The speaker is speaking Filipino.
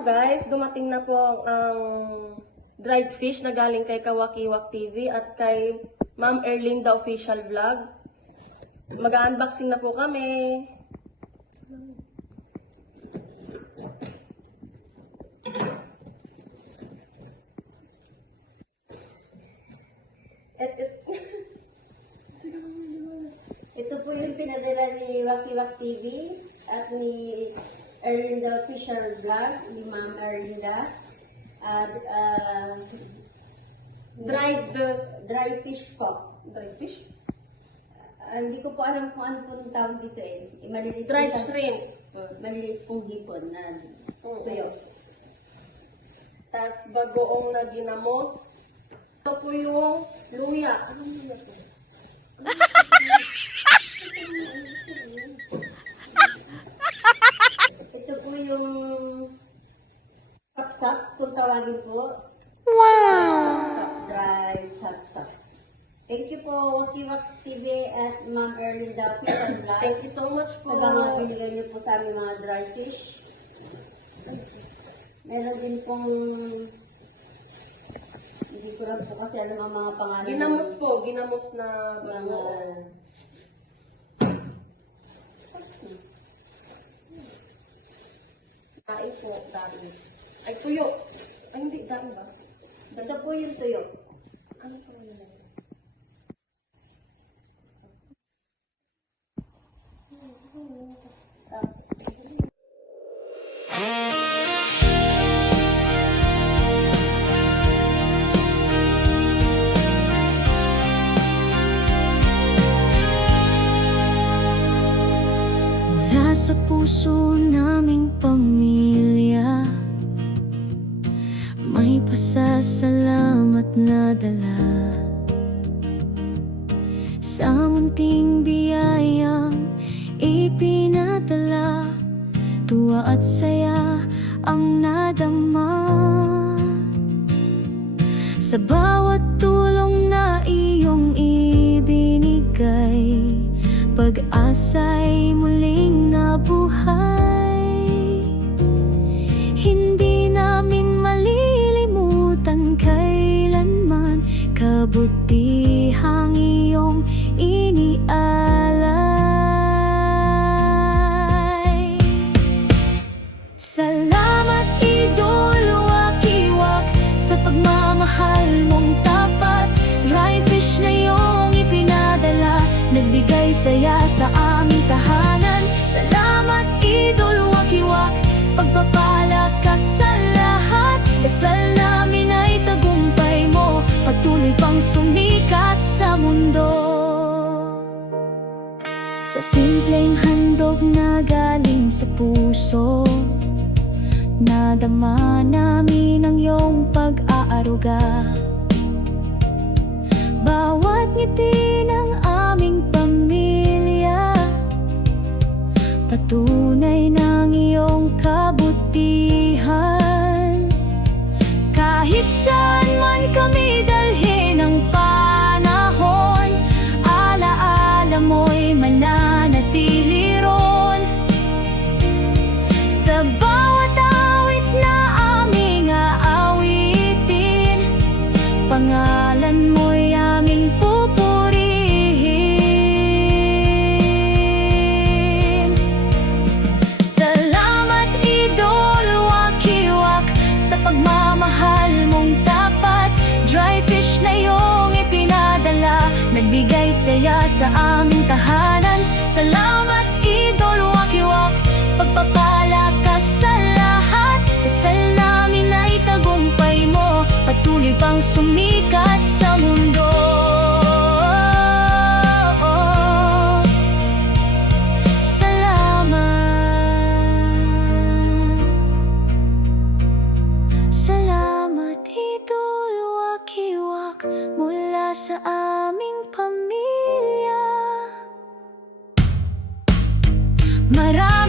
Hello guys, dumating na po ang dried fish na galing kay Kawakiwak TV at kay Ma'am Erlinda Official Vlog. Mag-unboxing na po kami. Ito po yung pinadala ni Wakiwak TV at ni Erlinda Official Vlog, ni Ma'am Erlinda. At dried fish po. Dried fish? Hindi ko po alam kung ano po ang tawag dito eh. Maliliit Dried po shrimp. maliliit pong hipon na tuyo. Tas bagoong na ginamos. Ito po yung luya. Anong luya po? Ito po yung sapsap, kung tawagin po. Dried sapsap. Thank you po, Wakiwak TV at Ma'am Erlinda Official Vlog. Thank you so much po. Sa mga binigay niyo po sa aming mga dry fish. Meron din pong, hindi ko lang po kasi alam ang mga pangalan. Ginamos po, ginamos na Mga, Daing po, daing. Ay, tuyo. Ay, hindi, daing ba? ito po yung tuyo. Ano po yun? Mula sa puso naming pamilya, may pasasalamat na dala sa munting biyayang ipinadala. Tuwa at saya ang nadama sa bawat tulong na iyong ibinigay. Pag-asa'y muling nabuhay. Hindi namin malilimutan kailanman kabutihang iyong inialay. Salamat Idol Wakiwak sa pagmamahal mong tapat. Dry fish na iyong ipinadala, nagbigay saya sa aming tahanan. Salamat Idol Wakiwak, pagpapala ka sa lahat. Dasal namin ay tagumpay mo, patuloy pang sumikat sa mundo. Sa simpleng handog na galing sa puso, nadama namin ang iyong pag-aaruga. Bawat ngiti ng aming pamilya, patunay ng iyong kabutihan. Kahit saan man kami dalhin ng panahon, alaala mo'y mananatili ron. Sa bawat awit na aming aawitin, pangalan mo'y aming pupurihin. Salamat Idol Wakiwak sa pagmamahal mong tapat. Dry fish na iyong ipinadala, nagbigay saya sa aming tahanan. Salamat Idol Wakiwak, pagpapala ka sa lahat. Dasal namin ay tagumpay mo, patuloy pang sumikat sa mundo. Salamat Idol Wakiwak mula sa aming pamilya. Maraming